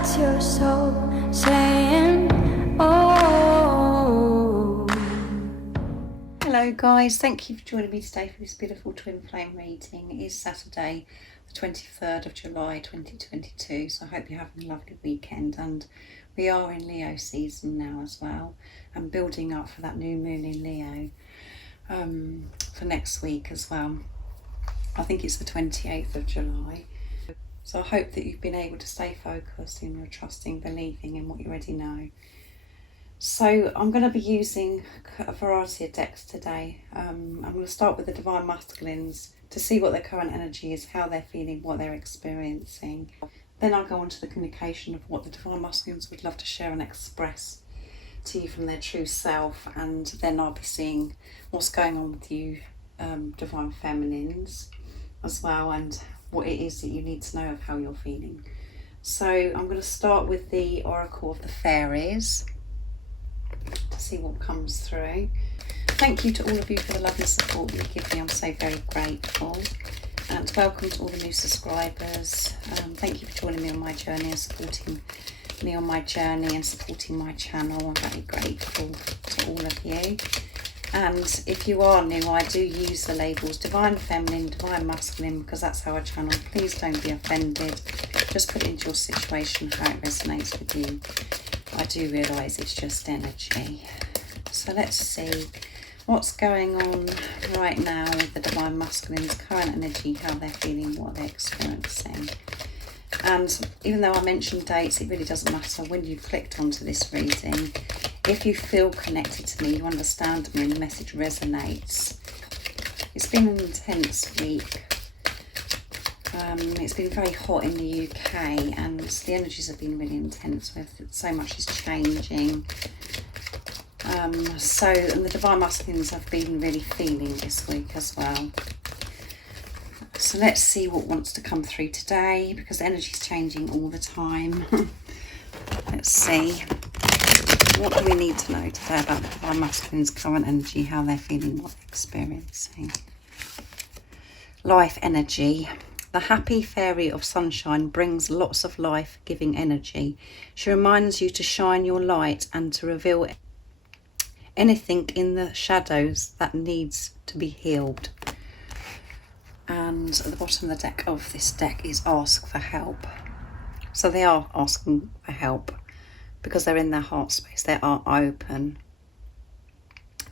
That's your soul saying, oh. Hello guys, thank you for joining me today for this beautiful twin flame reading. It is Saturday the 23rd of July 2022, so I hope you're having a lovely weekend, and we are in Leo season now as well, and building up for that new moon in Leo for next week as well. I think it's the 28th of July. So I hope that you've been able to stay focused in your trusting, believing in what you already know. So I'm going to be using a variety of decks today. I'm going to start with the Divine Masculines to see what their current energy is, how they're feeling, what they're experiencing. Then I'll go on to the communication of what the Divine Masculines would love to share and express to you from their true self. And then I'll be seeing what's going on with you, Divine Feminines, as well, and what it is that you need to know of how you're feeling. So I'm going to start with the Oracle of the Fairies to see what comes through. Thank you to all of you for the lovely support you give me. I'm so very grateful, and welcome to all the new subscribers. Thank you for joining me on my journey and supporting me on my journey and supporting my channel. I'm very grateful to all of you. And if you are new, I do use the labels Divine Feminine, Divine Masculine, because that's our channel. Please don't be offended. Just put it into your situation, how it resonates with you. I do realise it's just energy. So let's see what's going on right now with the Divine Masculine's current energy, how they're feeling, what they're experiencing. And even though I mentioned dates, it really doesn't matter when you've clicked onto this reading. If you feel connected to me, you understand me, and the message resonates. It's been an intense week. It's been very hot in the UK, and the energies have been really intense with so much is changing. And the Divine Masculines have been really feeling this week as well. So let's see what wants to come through today, because the energy is changing all the time. Let's see. What do we need to know today about the Divine Masculine's current energy, how they're feeling, what they're experiencing? Life energy. The happy fairy of sunshine brings lots of life-giving energy. She reminds you to shine your light and to reveal anything in the shadows that needs to be healed. And at the bottom of the deck of this deck is ask for help. So they are asking for help, because they're in their heart space, they are open.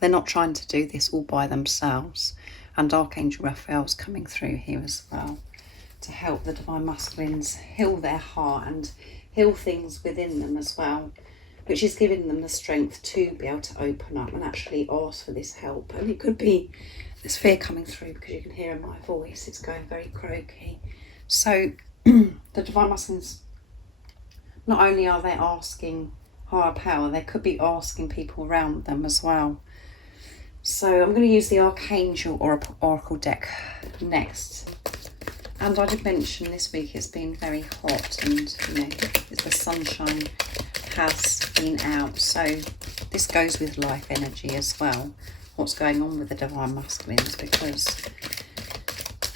They're not trying to do this all by themselves. And Archangel Raphael's coming through here as well to help the Divine Masculines heal their heart and heal things within them as well, which is giving them the strength to be able to open up and actually ask for this help. And it could be this fear coming through, because you can hear in my voice, it's going very croaky. So the Divine Masculines, not only are they asking higher power, they could be asking people around them as well. So I'm going to use the Archangel Oracle deck next. And I did mention this week it's been very hot, and the sunshine has been out. So this goes with life energy as well. What's going on with the Divine Masculines, because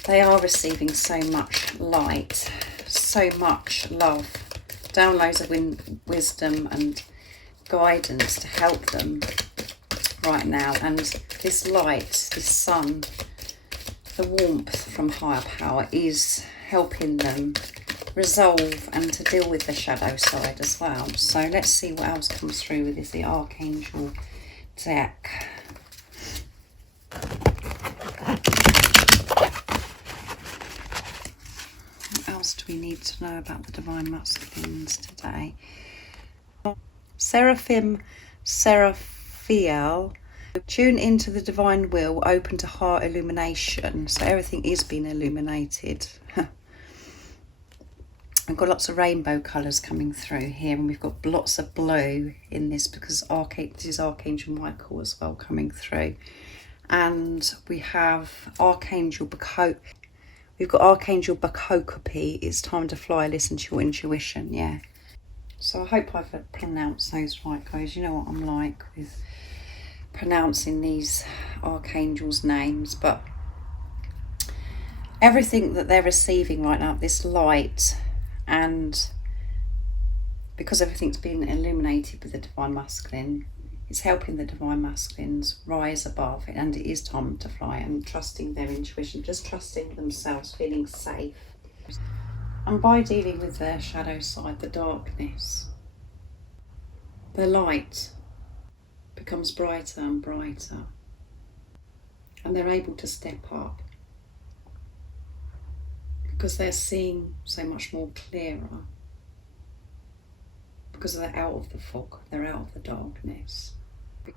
they are receiving so much light, so much love, downloads of wisdom and guidance to help them right now. And this light, this sun, the warmth from higher power is helping them resolve and to deal with the shadow side as well. So let's see what else comes through with this, the Archangel deck. What else do we need to know about the Divine Masculines today? Seraphiel, tune into the divine will, open to heart illumination. So everything is being illuminated. I've got lots of rainbow colours coming through here, and we've got lots of blue in this, because this is Archangel Michael as well coming through. And we have Archangel Baco. We've got Archangel Bacocope. It's time to fly, listen to your intuition, yeah. So I hope I've pronounced those right, guys. You know what I'm like with pronouncing these archangels' names, but everything that they're receiving right now, this light and because everything's been illuminated with the Divine Masculine, it's helping the Divine Masculines rise above it, and it is time to fly, and trusting their intuition, just trusting themselves, feeling safe. And by dealing with their shadow side, the darkness, the light becomes brighter and brighter, and they're able to step up because they're seeing so much more clearer, because they're out of the fog, they're out of the darkness,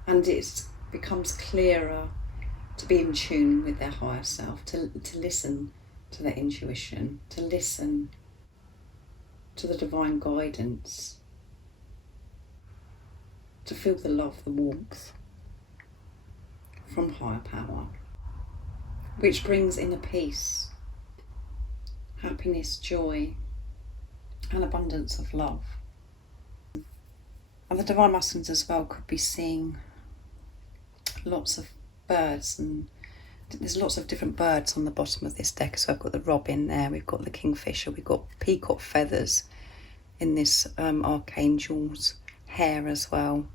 and it becomes clearer to be in tune with their higher self, to listen to their intuition, to listen to the divine guidance, to feel the love, the warmth from higher power, which brings inner peace, happiness, joy, and abundance of love. And the Divine Masculines as well could be seeing lots of birds, and there's lots of different birds on the bottom of this deck. So I've got the robin there, we've got the kingfisher, we've got peacock feathers in this archangel's hair as well,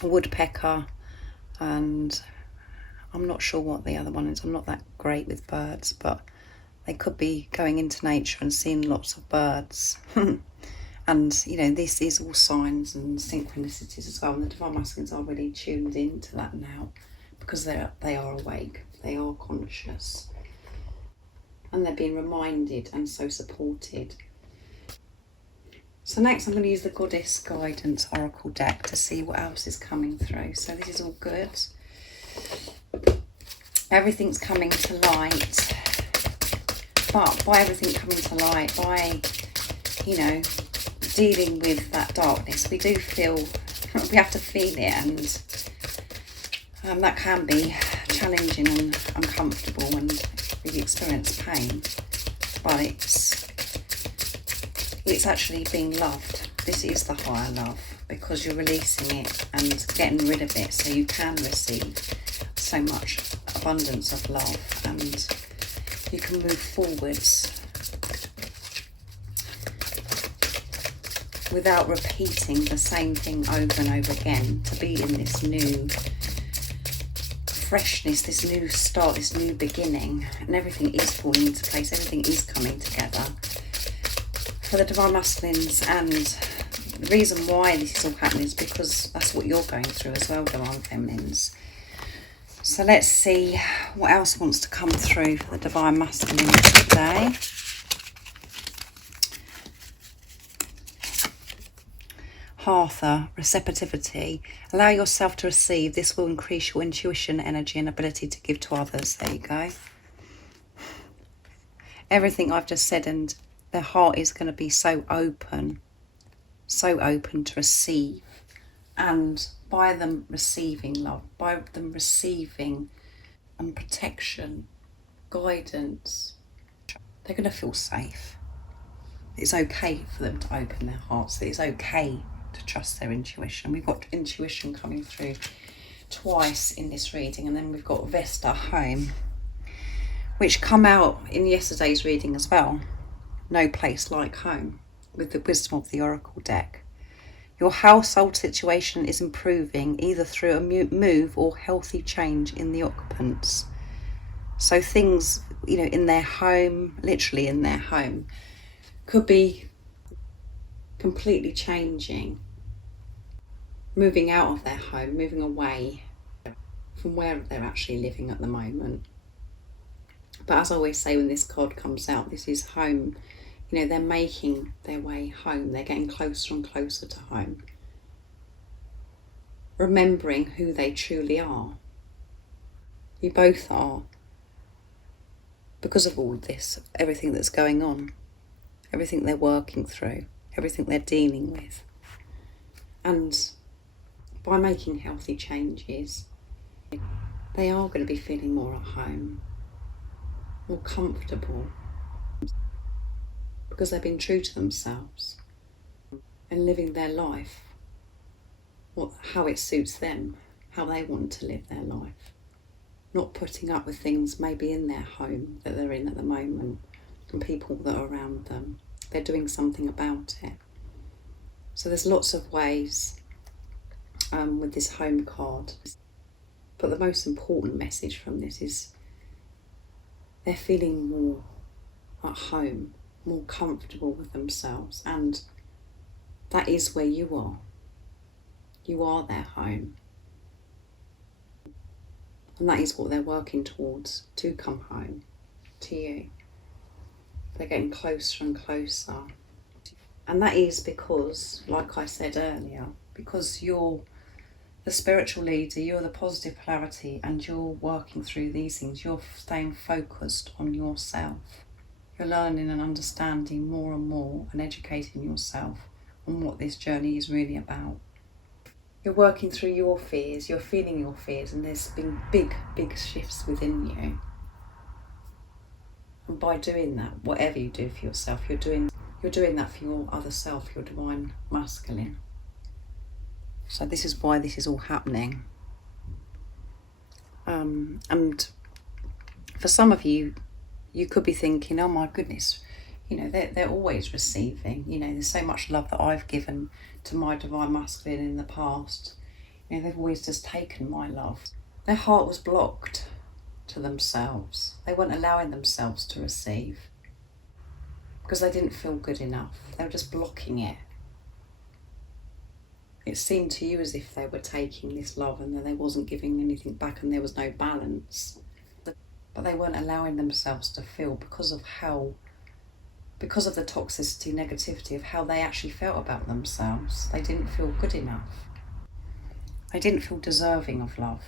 a woodpecker, and I'm not sure what the other one is. I'm not that great with birds, but they could be going into nature and seeing lots of birds. And, you know, this is all signs and synchronicities as well. And the Divine Masculines are really tuned into that now, because they are awake, they are conscious, and they're being reminded and so supported. So next I'm going to use the Goddess Guidance Oracle deck to see what else is coming through. So this is all good. Everything's coming to light. But by everything coming to light, by, you know, dealing with that darkness, we do feel, we have to feel it, and that can be challenging and uncomfortable, and we experience pain, but it's actually being loved. This is the higher love, because you're releasing it and getting rid of it, so you can receive so much abundance of love, and you can move forwards without repeating the same thing over and over again, to be in this new freshness, this new start, this new beginning, and everything is falling into place, everything is coming together for the Divine Masculines. And the reason why this is all happening is because that's what you're going through as well, Divine Feminines. So let's see what else wants to come through for the Divine Masculines today. Hatha, receptivity. Allow yourself to receive. This will increase your intuition, energy, and ability to give to others. There you go. Everything I've just said, and their heart is going to be so open to receive. And by them receiving love, by them receiving protection, guidance, they're going to feel safe. It's okay for them to open their hearts. It's okay to trust their intuition. We've got intuition coming through twice in this reading, and then we've got Vesta, home, which come out in yesterday's reading as well. No place like home, with the wisdom of the Oracle deck. Your household situation is improving, either through a move or healthy change in the occupants. So things, you know, in their home, literally in their home, could be completely changing, moving out of their home, moving away from where they're actually living at the moment. But as I always say when this card comes out, this is home. You know, they're making their way home. They're getting closer and closer to home. Remembering who they truly are. You both are. Because of all this, everything that's going on. Everything they're working through. Everything they're dealing with. And by making healthy changes, they are going to be feeling more at home. More comfortable. Because they've been true to themselves and living their life, how it suits them, how they want to live their life. Not putting up with things maybe in their home that they're in at the moment and people that are around them. They're doing something about it. So there's lots of ways with this home card. But the most important message from this is they're feeling more at home, more comfortable with themselves, and that is where you are. You are their home. And that is what they're working towards, to come home to you. They're getting closer and closer. And that is because, like I said earlier, because you're the spiritual leader, you're the positive polarity, and you're working through these things. You're staying focused on yourself. You're learning and understanding more and more and educating yourself on what this journey is really about. You're working through your fears, you're feeling your fears, and there's been big, big shifts within you. And by doing that, whatever you do for yourself, you're doing that for your other self, your divine masculine. So this is why this is all happening. And for some of you, you could be thinking, oh my goodness, you know, they're always receiving. You know, there's so much love that I've given to my divine masculine in the past. You know, they've always just taken my love. Their heart was blocked to themselves. They weren't allowing themselves to receive because they didn't feel good enough. They were just blocking it. It seemed to you as if they were taking this love and then they wasn't giving anything back and there was no balance. But they weren't allowing themselves to feel because of the toxicity, negativity of how they actually felt about themselves. They didn't feel good enough. They didn't feel deserving of love.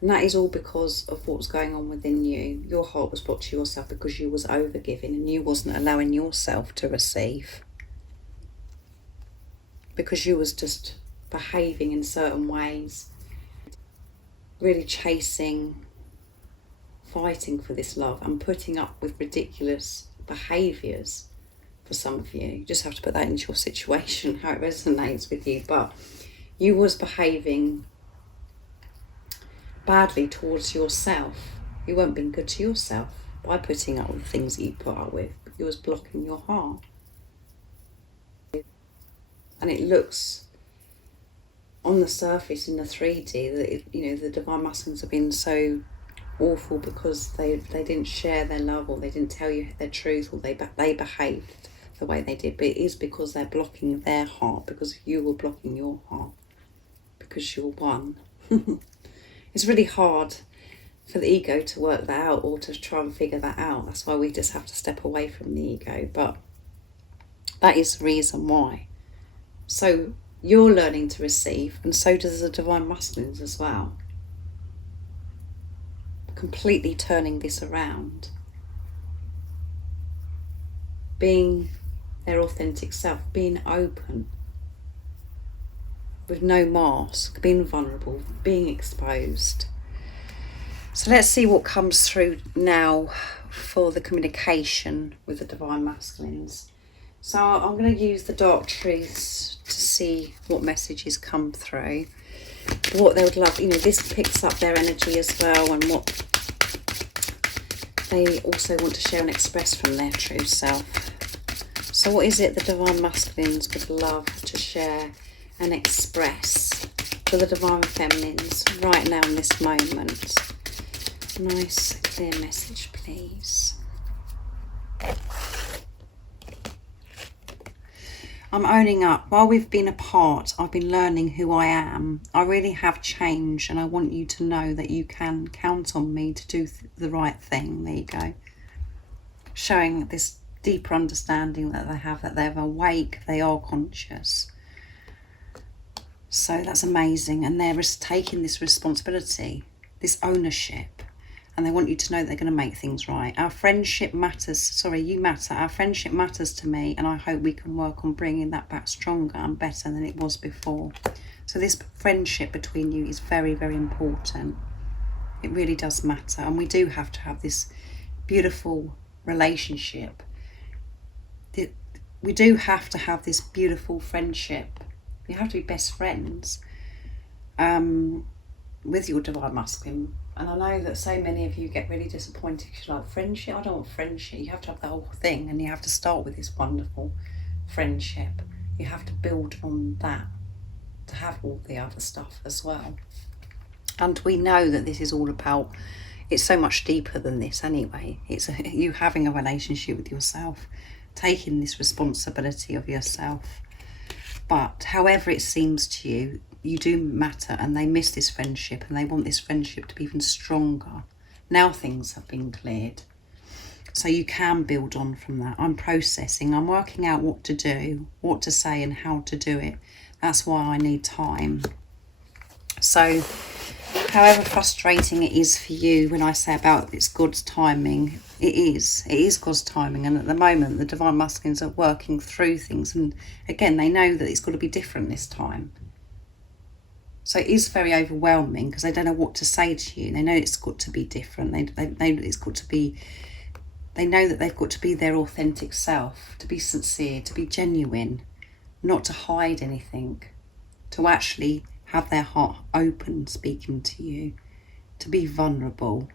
And that is all because of what was going on within you. Your heart was blocked to yourself because you was overgiving and you wasn't allowing yourself to receive. Because you was just behaving in certain ways, really chasing, fighting for this love and putting up with ridiculous behaviours for some of you. You just have to put that into your situation, how it resonates with you. But you was behaving badly towards yourself. You weren't being good to yourself by putting up with things that you put up with. You was blocking your heart. And it looks on the surface in the 3D that the divine masculines have been so awful because they didn't share their love, or they didn't tell you their truth, or they behaved the way they did. But it is because they're blocking their heart, because you were blocking your heart, because you're one. It's really hard for the ego to work that out or to try and figure that out. That's why we just have to step away from the ego. But that is the reason why. So you're learning to receive, and so does the divine masculines as well. Completely turning this around. Being their authentic self, being open, with no mask, being vulnerable, being exposed. So let's see what comes through now for the communication with the divine masculines. So I'm going to use the dark truths to see what messages come through, what they would love. This picks up their energy as well, and what they also want to share and express from their true self. So what is it the divine masculines would love to share and express to the divine feminines right now in this moment? Nice, clear message, please. I'm owning up. While we've been apart, I've been learning who I am. I really have changed, and I want you to know that you can count on me to do the right thing. There you go. Showing this deeper understanding that they have, that they're awake, they are conscious. So that's amazing. And they're taking this responsibility, this ownership. And they want you to know that they're going to make things right. Our friendship matters. Sorry, you matter. Our friendship matters to me, and I hope we can work on bringing that back stronger and better than it was before. So this friendship between you is very, very important. It really does matter. And we do have to have this beautiful relationship. We do have to have this beautiful friendship. You have to be best friends with your divine masculine. And I know that so many of you get really disappointed because you're like, friendship? I don't want friendship. You have to have the whole thing, and you have to start with this wonderful friendship. You have to build on that to have all the other stuff as well. And we know that this is all about, it's so much deeper than this anyway. It's you having a relationship with yourself, taking this responsibility of yourself. But however it seems to you, you do matter, and they miss this friendship and they want this friendship to be even stronger. Now things have been cleared. So you can build on from that. I'm processing, I'm working out what to do, what to say and how to do it. That's why I need time. So however frustrating it is for you when I say about it's God's timing, it is God's timing. And at the moment, the Divine Masculines are working through things. And again, they know that it's got to be different this time. So it is very overwhelming because they don't know what to say to you. They know it's got to be different. They know it's got to be, they know that they've got to be their authentic self, to be sincere, to be genuine, not to hide anything, to actually have their heart open speaking to you, to be vulnerable.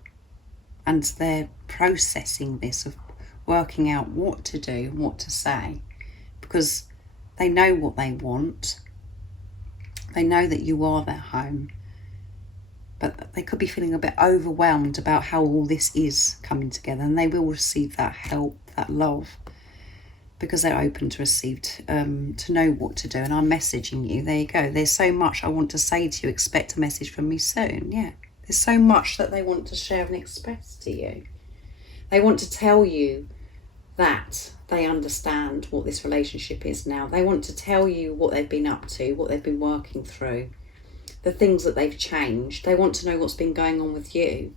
And they're processing this, of working out what to do, what to say, because they know what they want. They know that you are their home, but they could be feeling a bit overwhelmed about how all this is coming together, and they will receive that help, that love, because they're open to receive, to know what to do. And I'm messaging you. There you go. There's so much I want to say to you. Expect a message from me soon. Yeah. There's so much that they want to share and express to you. They want to tell you that they understand what this relationship is now. They want to tell you what they've been up to, what they've been working through, the things that they've changed. They want to know what's been going on with you.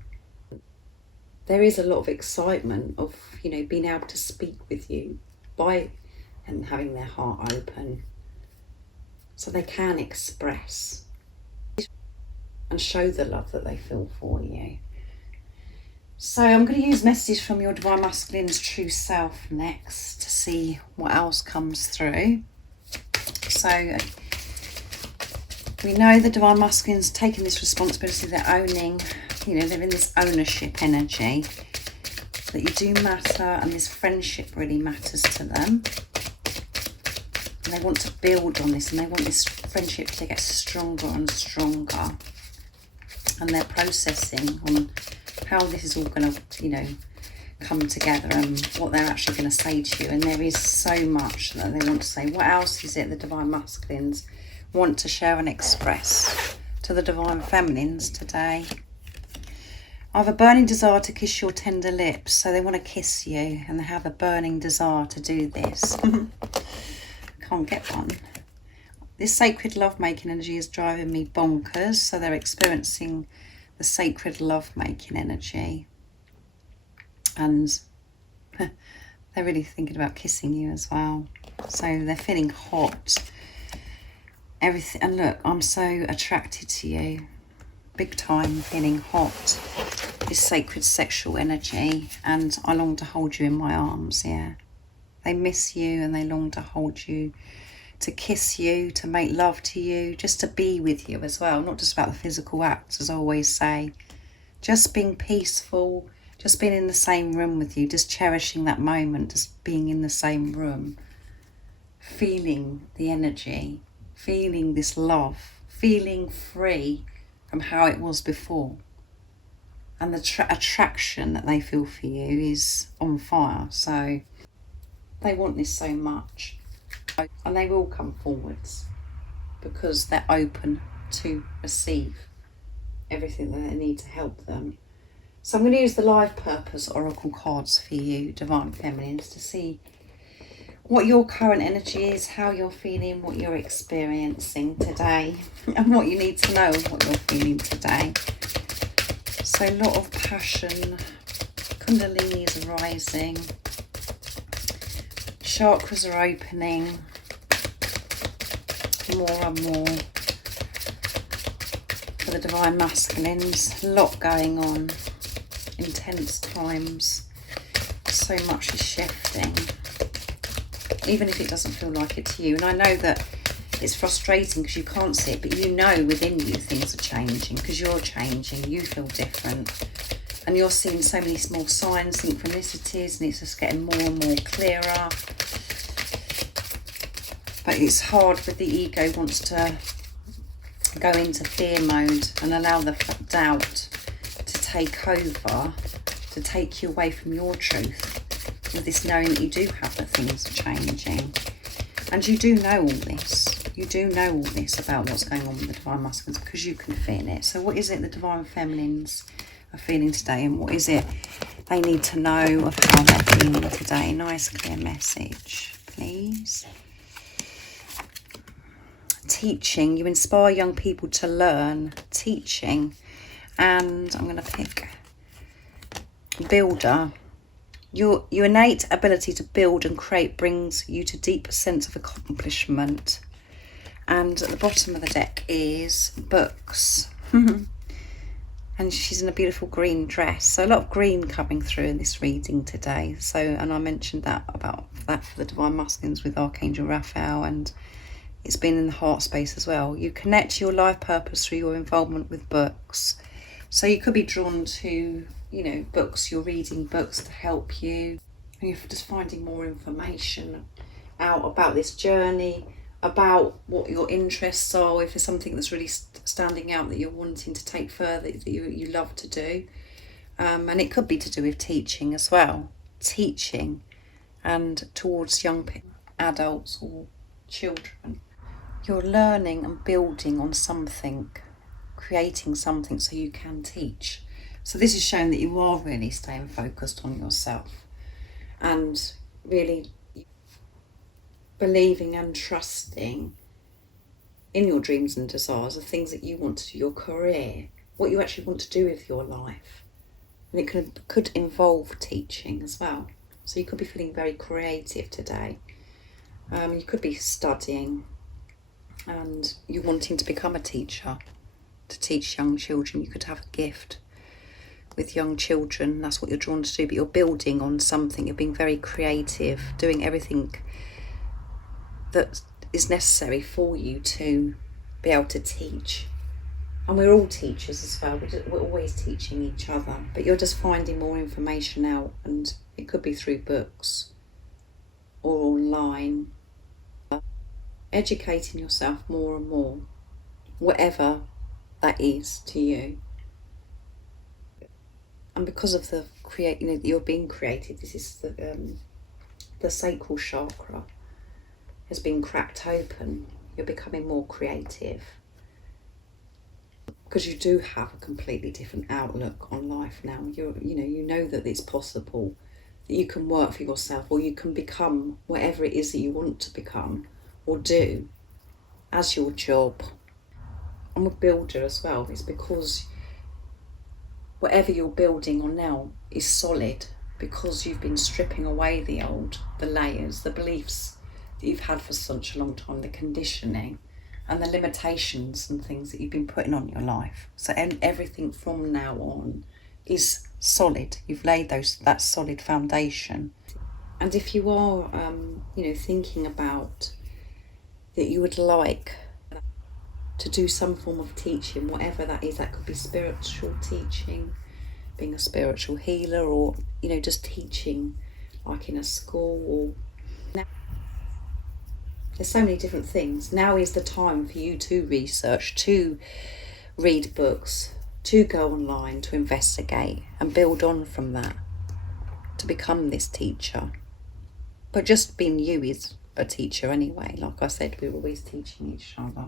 There is a lot of excitement of, you know, being able to speak with you by and having their heart open, so they can express and show the love that they feel for you. So I'm going to use messages from your Divine Masculine's true self next to see what else comes through. So we know the Divine Masculine's taking this responsibility, they're owning, you know, they're in this ownership energy, that you do matter and this friendship really matters to them. And they want to build on this, and they want this friendship to get stronger and stronger. And they're processing on how this is all going to, you know, come together and what they're actually going to say to you. And there is so much that they want to say. What else is it the Divine Masculines want to share and express to the Divine Feminines today? I have a burning desire to kiss your tender lips. So they want to kiss you, and they have a burning desire to do this. Can't get one. This sacred love-making energy is driving me bonkers. So they're experiencing the sacred love-making energy. And they're really thinking about kissing you as well. So they're feeling hot. Everything. And look, I'm so attracted to you. Big time, feeling hot. This sacred sexual energy. And I long to hold you in my arms, yeah. They miss you and they long to hold you, to kiss you, to make love to you, just to be with you as well. Not just about the physical acts, as I always say. Just being peaceful, just being in the same room with you, just cherishing that moment, just being in the same room. Feeling the energy, feeling this love, feeling free from how it was before. And the attraction that they feel for you is on fire. So they want this so much. And they will come forwards because they're open to receive everything that they need to help them. So I'm going to use the Life Purpose Oracle cards for you, Divine Feminines, to see what your current energy is, how you're feeling, what you're experiencing today, and what you need to know of what you're feeling today. So a lot of passion, Kundalini is rising, chakras are opening more and more for the Divine Masculines. A lot going on, intense times, so much is shifting, even if it doesn't feel like it to you. And I know that it's frustrating because you can't see it, but you know within you things are changing because you're changing, you feel different. And you're seeing so many small signs, synchronicities, and it's just getting more and more clearer. But it's hard with the ego wants to go into fear mode and allow the doubt to take over, to take you away from your truth, with this knowing that you do have that things are changing. And you do know all this. You do know all this about what's going on with the Divine Masculines because you can feel it. So what is it the Divine Feminines are feeling today, and what is it they need to know of how they're feeling today? Nice clear message, please. Teaching. You inspire young people to learn. Teaching. And I'm going to pick builder. Your innate ability to build and create brings you to deep sense of accomplishment. And at the bottom of the deck is books. And she's in a beautiful green dress. So a lot of green coming through in this reading today. So, and I mentioned that about that for the Divine Masculines with Archangel Raphael, and it's been in the heart space as well. You connect your life purpose through your involvement with books. So you could be drawn to, you know, books, you're reading books to help you. And you're just finding more information out about this journey, about what your interests are, if there's something that's really standing out that you're wanting to take further, that you love to do. And it could be to do with teaching as well. Teaching and towards young people, adults or children. You're learning and building on something, creating something so you can teach. So this is showing that you are really staying focused on yourself and really believing and trusting in your dreams and desires, the things that you want to do, your career, what you actually want to do with your life. And it could involve teaching as well. So you could be feeling very creative today. You could be studying and you wanting to become a teacher, to teach young children. You could have a gift with young children. That's what you're drawn to do, but you're building on something. You're being very creative, doing everything that is necessary for you to be able to teach. And we're all teachers as well. We're always teaching each other, but you're just finding more information out, and it could be through books or online. Educating yourself more and more, whatever that is to you. And because of the you're being creative. This is the sacral chakra has been cracked open. You're becoming more creative because you do have a completely different outlook on life now. You know that it's possible that you can work for yourself, or you can become whatever it is that you want to become or do as your job. I'm a builder as well. It's because whatever you're building on now is solid, because you've been stripping away the layers, the beliefs that you've had for such a long time, the conditioning and the limitations and things that you've been putting on your life. So everything from now on is solid. You've laid that solid foundation. And if you are, thinking about that you would like to do some form of teaching, whatever that is, that could be spiritual teaching, being a spiritual healer, or, just teaching like in a school, or there's so many different things. Now is the time for you to research, to read books, to go online, to investigate and build on from that, to become this teacher. But just being you is a teacher anyway. Like I said, we're always teaching each other.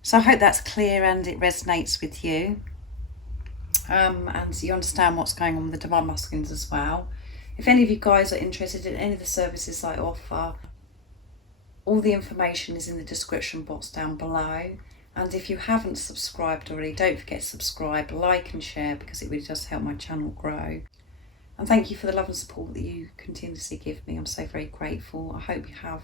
So I hope that's clear and it resonates with you. And you understand what's going on with the Divine Masculines as well. If any of you guys are interested in any of the services I offer, all the information is in the description box down below. And if you haven't subscribed already, don't forget to subscribe, like and share, because it really does help my channel grow. And thank you for the love and support that you continuously give me. I'm so very grateful. I hope you have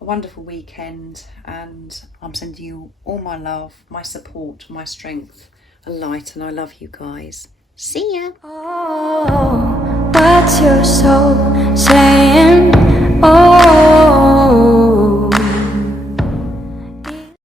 a wonderful weekend, and I'm sending you all my love, my support, my strength and light, and I love you guys. See ya. Oh, what's your soul saying? Oh.